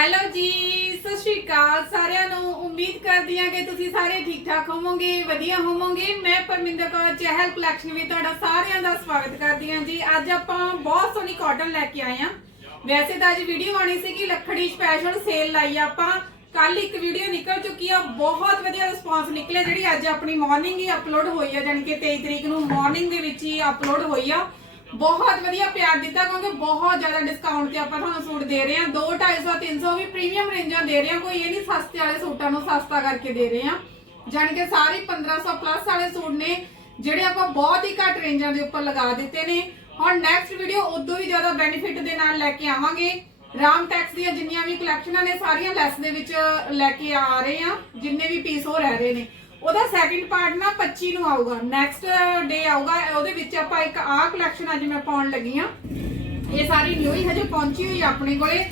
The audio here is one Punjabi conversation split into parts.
ਹੈਲੋ ਜੀ, ਸਤਿ ਸ਼੍ਰੀ ਅਕਾਲ ਸਾਰਿਆਂ ਨੂੰ। ਉਮੀਦ ਕਰਦੀ ਹਾਂ ਕਿ ਤੁਸੀਂ ਸਾਰੇ ਠੀਕ ਠਾਕ ਹੋਵੋਗੇ, ਵਧੀਆ ਹੋਵੋਗੇ। ਮੈਂ ਪਰਮਿੰਦਰ ਕੌਰ ਚਹਿਲ ਕਲੈਕਸ਼ਨ ਵਿੱਚ ਤੁਹਾਡਾ ਸਾਰਿਆਂ ਦਾ ਸਵਾਗਤ ਕਰਦੀ ਹਾਂ ਜੀ। ਅੱਜ ਆਪਾਂ ਬਹੁਤ ਸੋਹਣੀ ਕਾਟਨ ਲੈ ਕੇ ਆਏ ਹਾਂ। ਵੈਸੇ ਤਾਂ ਅੱਜ ਵੀਡੀਓ ਆਣੀ ਸੀਗੀ, ਲੱਖੜੀ ਸਪੈਸ਼ਲ ਸੇਲ ਲਾਈ ਆਪਾਂ। ਕੱਲ ਇੱਕ ਵੀਡੀਓ ਨਿਕਲ ਚੁੱਕੀ ਆ। ਬਹੁਤ ਵਧੀਆ ਰਿਸਪਾਂਸ ਨਿਕਲਿਆ ਜਿਹੜੀ ਅੱਜ ਆਪਣੀ ਮਾਰਨਿੰਗ ਹੀ ਅਪਲੋਡ ਹੋਈ ਆ, ਜਾਣੀ ਕਿ 23 ਤਰੀਕ ਨੂੰ ਮਾਰਨਿੰਗ ਦੇ ਵਿੱਚ ਹੀ ਅਪਲੋਡ ਹੋਈ ਆ। ਬਹੁਤ ਵਧੀਆ ਪਿਆਰ ਦਿੱਤਾ ਕਿਉਂਕਿ ਬਹੁਤ ਜ਼ਿਆਦਾ ਡਿਸਕਾਊਂਟ ਤੇ ਆਪਾਂ ਤੁਹਾਨੂੰ ਸੂਟ ਦੇ ਰਹੇ ਹਾਂ। 2 250 300 ਵੀ ਪ੍ਰੀਮੀਅਮ ਰੇਂਜਾਂ ਦੇ ਰਹੇ ਹਾਂ। ਕੋਈ ਇਹ ਨਹੀਂ ਸਸਤੇ ਵਾਲੇ ਸੂਟਾਂ ਨੂੰ ਸਸਤਾ ਕਰਕੇ ਦੇ ਰਹੇ ਹਾਂ। ਜਾਣੀ ਕਿ ਸਾਰੇ 1500 ਪਲੱਸ ਵਾਲੇ ਸੂਟ ਨੇ, ਜਿਹੜੇ ਆਪਾਂ ਬਹੁਤ ਹੀ ਘੱਟ ਰੇਂਜਾਂ ਦੇ ਉੱਪਰ ਲਗਾ ਦਿੱਤੇ ਨੇ। ਹੁਣ ਨੈਕਸਟ ਵੀਡੀਓ ਉਦੋਂ ਵੀ ਜ਼ਿਆਦਾ ਬੈਨੀਫਿਟ ਦੇ ਨਾਲ ਲੈ ਕੇ ਆਵਾਂਗੇ। ਰਾਮ ਟੈਕਸ ਦੀਆਂ ਜਿੰਨੀਆਂ ਵੀ ਕਲੈਕਸ਼ਨਾਂ ਨੇ, ਸਾਰੀਆਂ ਲੈਸ ਦੇ ਵਿੱਚ ਲੈ ਕੇ ਆ ਰਹੇ ਆ ਜਿੰਨੇ ਵੀ ਪੀਸ ਉਹ ਰਹਿ ਰਹੇ ਨੇ। ਉਹਦਾ ਸੈਕਿੰਡ ਪਾਰਟ ਨਾ 25 ਨੂੰ ਆਊਗਾ। ਨੈਕਸਟ ਡੇ ਆਊਗਾ, ਉਹਦੇ ਵਿੱਚ ਆਪਾਂ ਇੱਕ ਆਹ ਕਲੈਕਸ਼ਨ ਅੱਜ ਮੈਂ ਪਾਉਣ ਲੱਗੀ ਆ ਇਹ ਸਾਰੀ ਨਿਊ ਹੀ ਹਜੇ ਪਹੁੰਚੀ ਹੋਈ ਆਪਣੇ ਕੋਲੇ,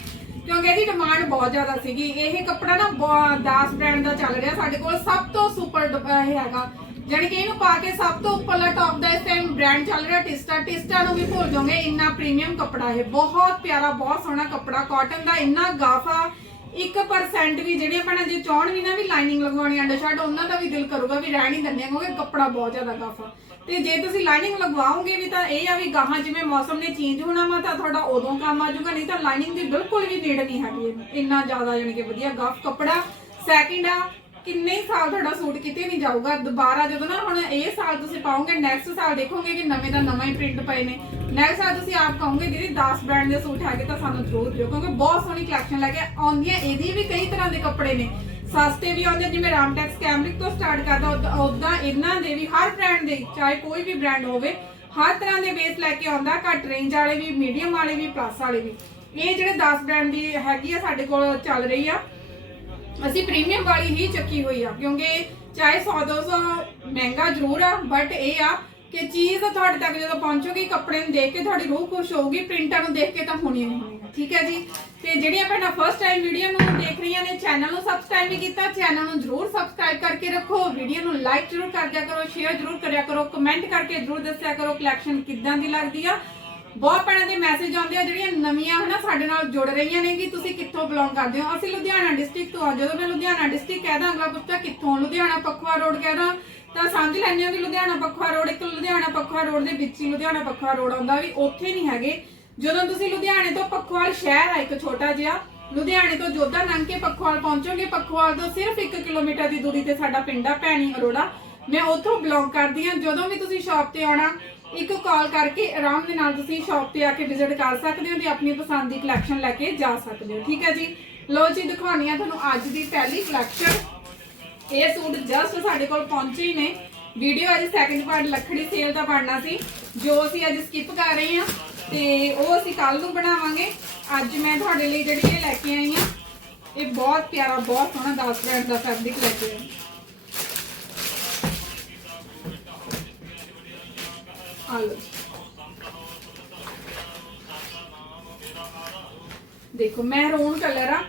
ਕਿਉਂਕਿ ਇਹਦੀ ਡਿਮਾਂਡ ਬਹੁਤ ਜ਼ਿਆਦਾ ਸੀਗੀ। ਇਹ ਕੱਪੜਾ ਨਾ ਬ- ਦਾਸ ਬ੍ਰਾਂਡ ਦਾ ਚੱਲ ਰਿਹਾ ਸਾਡੇ ਕੋਲ, ਸਭ ਤੋਂ ਸੁਪਰ ਇਹ ਹੈਗਾ। ਜਾਣੀ ਕਿ ਇਹਨੂੰ ਪਾ ਕੇ ਸਭ ਤੋਂ ਉੱਪਰਲਾ ਟੌਪ ਦਾ ਇਸ ਟਾਈਮ ਬ੍ਰਾਂਡ ਚੱਲ ਰਿਹਾ ਟਿਸਟਾ ਟਿਸਟਾ ਨੂੰ ਵੀ ਭੁੱਲ ਜਾਓਗੇ, ਇੰਨਾ ਪ੍ਰੀਮੀਅਮ ਕੱਪੜਾ ਇਹ। ਬਹੁਤ ਪਿਆਰਾ, ਬਹੁਤ ਸੋਹਣਾ ਕੱਪੜਾ ਕਾਟਨ ਦਾ ਇੰਨਾ ਗਾਫਾ 1% ਵੀ ਜਿਹੜੇ ਆਪਣਾ ਜੇ ਚਾਹਣ ਵੀ ਨਾ ਵੀ ਲਾਈਨਿੰਗ ਲਗਵਾਉਣੀ ਅੰਡਰਸ਼ਰਟ ਉਹਨਾਂ ਦਾ ਵੀ ਦਿਲ ਕਰੂਗਾ ਵੀ ਰਹਿਣ ਹੀ ਦਿੰਦੇ ਆ, ਕਿਉਂਕਿ ਕੱਪੜਾ ਬਹੁਤ ਜ਼ਿਆਦਾ ਗਾਫਾ ਤੇ ਜੇ ਤੁਸੀਂ ਲਾਈਨਿੰਗ ਲਗਵਾਓਗੇ ਵੀ ਤਾਂ ਇਹ ਆ ਵੀ ਗਾਹਾਂ ਜਿਵੇਂ ਮੌਸਮ ਨੇ ਚੇਂਜ ਹੋਣਾ ਵਾ, ਤਾਂ ਤੁਹਾਡਾ ਉਦੋਂ ਕੰਮ ਆ ਜਾਊਗਾ, ਨਹੀਂ ਤਾਂ ਲਾਈਨਿੰਗ ਦੀ ਬਿਲਕੁਲ ਵੀ ਨੀਡ ਨਹੀਂ ਹੈਗੀ। ਇੰਨਾ ਜ਼ਿਆਦਾ ਜਾਣੀ ਕਿ ਵਧੀਆ ਗਾਫ ਕੱਪੜਾ ਸੈਕਿੰਡ ਆ ਕਿੰਨੇ ਹੀ ਸਾਲ ਤੁਹਾਡਾ ਸੂਟ ਕਿਤੇ ਨਹੀਂ ਜਾਊਗਾ? ਦੁਬਾਰਾ ਜਦੋਂ ਨਾ ਹੁਣ ਇਹ ਸਾਲ ਤੁਸੀਂ ਪਾਉਂਗੇ ਨੈਕਸਟ ਸਾਲ ਦੇਖੋਗੇ ਕਿ ਨਵੇਂ ਦਾ ਨਵਾਂ ਹੀ ਪ੍ਰਿੰਟ ਪਏ ਨੇ। ਨੈਕਸਟ ਸਾਲ ਤੁਸੀਂ ਆਪ ਕਹੋਗੇ, ਦੀਦੀ 10 ਬ੍ਰਾਂਡ ਦੇ ਸੂਟ ਹੈਗੇ ਤਾਂ ਸਾਨੂੰ ਜ਼ਰੂਰ ਦਿਓ। ਕਿਉਂਕਿ ਬਹੁਤ ਸੋਹਣੀ ਕਲੈਕਸ਼ਨ ਲੈ ਕੇ ਆਉਂਦੀਆਂ ਇਹਦੀ ਵੀ ਕਈ ਤਰ੍ਹਾਂ ਦੇ ਕੱਪੜੇ ਨੇ। ਸਸਤੇ ਵੀ ਆਉਂਦੇ, ਜਿਵੇਂ ਰਾਮਟੈਕਸ ਕੈਮਰਿਕ ਤੋਂ ਸਟਾਰਟ ਕਰਦਾ, ਉਦਾਂ ਇਹਨਾਂ ਦੇ ਵੀ, ਹਰ ਬ੍ਰਾਂਡ ਦੇ, ਚਾਹੇ ਕੋਈ ਵੀ ਬ੍ਰਾਂਡ ਹੋਵੇ, ਹਰ ਤਰ੍ਹਾਂ ਦੇ ਬੇਸ ਲੈ ਕੇ ਆਉਂਦਾ, ਘੱਟ ਰੇਂਜ ਵਾਲੇ ਵੀ ਮੀਡੀਅਮ ਵਾਲੇ ਵੀ ਪਲੱਸ ਵਾਲੇ ਵੀ। ਇਹ ਜਿਹੜੇ 10 ਬ੍ਰਾਂਡ ਦੀ ਹੈਗੀ ਆ, ਸਾਡੇ ਕੋਲ ਚੱਲ ਰਹੀ ਆ। ਅਸੀਂ ਪ੍ਰੀਮੀਅਮ ਵਾਲੀ ਹੀ ਚੱਕੀ ਹੋਈ ਆ, ਕਿਉਂਕਿ ਚਾਹੇ 100 200 ਮਹਿੰਗਾ ਜ਼ਰੂਰ ਆ ਬਟ ਇਹ ਆ ਕਿ ਚੀਜ਼ ਤੁਹਾਡੇ ਤੱਕ ਜਦੋਂ ਪਹੁੰਚੂਗੀ, ਕੱਪੜੇ ਨੂੰ ਦੇਖ ਕੇ ਤੁਹਾਡੀ ਰੂਹ ਖੁਸ਼ ਹੋਊਗੀ ਪ੍ਰਿੰਟਾਂ ਨੂੰ ਦੇਖ ਕੇ ਤਾਂ ਹੋਣੀ ਨਹੀਂ ਹੋਣੀ। ਠੀਕ ਹੈ ਜੀ? ਤੇ ਜਿਹੜੀਆਂ ਭੈਣਾਂ ਫਸਟ ਟਾਈਮ ਵੀਡੀਓ ਨੂੰ ਦੇਖ ਰਹੀਆਂ ਨੇ ਚੈਨਲ ਨੂੰ ਸਬਸਕ੍ਰਾਈਬ ਨਹੀਂ ਕੀਤਾ ਚੈਨਲ ਨੂੰ ਜਰੂਰ ਸਬਸਕ੍ਰਾਈਬ ਕਰਕੇ ਰੱਖੋ ਵੀਡੀਓ ਨੂੰ ਲਾਈਕ ਜਰੂਰ ਕਰ ਦਿਆ ਕਰੋ ਸ਼ੇਅਰ ਜਰੂਰ ਕਰਿਆ ਕਰੋ ਕਮੈਂਟ ਕਰਕੇ ਜਰੂਰ ਦੱਸਿਆ ਕਰੋ ਕਲੈਕਸ਼ਨ ਕਿੱਦਾਂ ਦੀ ਲੱਗਦੀ ਆ। ਬਹੁਤ ਭੈਣਾਂ ਦੇ ਮੈਸੇਜ ਆਉਂਦੇ ਆ, ਜਿਹੜੀਆਂ ਨਵੀਆਂ ਹਨਾ ਸਾਡੇ ਨਾਲ ਜੁੜ ਰਹੀਆਂ ਨੇ ਕਿ ਤੁਸੀਂ ਕਿੱਥੋਂ ਬਿਲੋਂਗ ਕਰਦੇ ਹੋ? ਅਸੀਂ ਲੁਧਿਆਣਾ ਡਿਸਟ੍ਰਿਕਟ ਤੋਂ ਆ, ਜਦੋਂ ਮੈਂ ਲੁਧਿਆਣਾ ਡਿਸਟ੍ਰਿਕਟ ਕਹਿਦਾ ਅਗਲਾ ਪੁੱਛਦਾ, ਕਿੱਥੋਂ? ਲੁਧਿਆਣਾ ਪਖਵਾ ਰੋਡ ਕਹਿਦਾ ਤਾਂ ਸਮਝ ਲੈਂਦੇ ਆ ਵੀ ਲੁਧਿਆਣਾ ਪਖਵਾ ਰੋਡ ਇੱਕ ਲੁਧਿਆਣਾ ਪਖਵਾ ਰੋਡ ਦੇ ਵਿੱਚ ਹੀ ਲੁਧਿਆਣਾ ਪਖਵਾ ਰੋਡ ਆਉਂਦਾ ਵੀ ਉੱਥੇ ਨਹੀਂ ਹੈਗੇ। ਜਦੋਂ ਤੁਸੀਂ ਲੁਧਿਆਣੇ ਤੋਂ ਪਖਵਾਲ ਸ਼ਹਿਰ ਆ, ਇੱਕ ਛੋਟਾ ਜਿਹਾ, ਲੁਧਿਆਣੇ ਤੋਂ ਜੋਧਾ ਲੰਘ ਕੇ ਪਖਵਾਲ ਪਹੁੰਚੋਗੇ, ਪਖਵਾਲ ਤੋਂ ਸਿਰਫ 1 ਕਿਲੋਮੀਟਰ ਦੀ ਦੂਰੀ ਤੇ ਸਾਡਾ ਪਿੰਡ ਆ, ਭੈਣੀ ਅਰੋੜਾ। ਮੈਂ ਉੱਥੋਂ ਬਿਲੋਂਗ ਕਰਦੀ ਹਾਂ, ਜਦੋਂ ਵੀ ਤੁਸੀਂ ਸ਼ਾਪ ਤੇ ਆਉਣਾ ਇੱਕ ਕਾਲ ਕਰਕੇ ਆਰਾਮ ਦੇ ਨਾਲ ਤੁਸੀਂ ਸ਼ਾਪ ਤੇ ਆ ਕੇ ਵਿਜ਼ਿਟ ਕਰ ਸਕਦੇ ਹੋ ਤੇ ਆਪਣੀ ਪਸੰਦ ਦੀ ਕਲੈਕਸ਼ਨ ਲੈ ਕੇ ਜਾ ਸਕਦੇ ਹੋ। ਠੀਕ ਹੈ ਜੀ? ਲੋ ਜੀ ਦਿਖਾਉਣੀ ਆ ਤੁਹਾਨੂੰ ਅੱਜ ਦੀ ਪਹਿਲੀ ਕਲੈਕਸ਼ਨ ਇਹ ਸੂਟ ਜਸਟ ਸਾਡੇ ਕੋਲ ਪਹੁੰਚੇ ਹੀ ਨੇ। ਵੀਡੀਓ ਅੱਜ ਸੈਕਿੰਡ ਪਾਰਟ ਲੱਖੜੀ ਸੇਲ ਦਾ ਬਣਨਾ ਸੀ, ਜੋ ਅਸੀਂ ਅੱਜ ਸਕਿਪ ਕਰ ਰਹੇ ਹਾਂ ਤੇ ਉਹ ਅਸੀਂ ਕੱਲ ਨੂੰ ਬਣਾਵਾਂਗੇ। ਅੱਜ ਮੈਂ ਤੁਹਾਡੇ ਲਈ ਜਿਹੜੀ ਇਹ ਲੈ ਕੇ ਆਈ ਹਾਂ, ਇਹ ਬਹੁਤ ਪਿਆਰਾ, ਬਹੁਤ ਸੋਹਣਾ 10 ਬ੍ਰਾਂਡ ਦਾ ਫੈਬਰਿਕ ਲੈ ਕੇ ਆਈ ਆ ਲਓ ਦੇਖੋ, ਮਹਿਰੂਨ ਕਲਰ ਆ।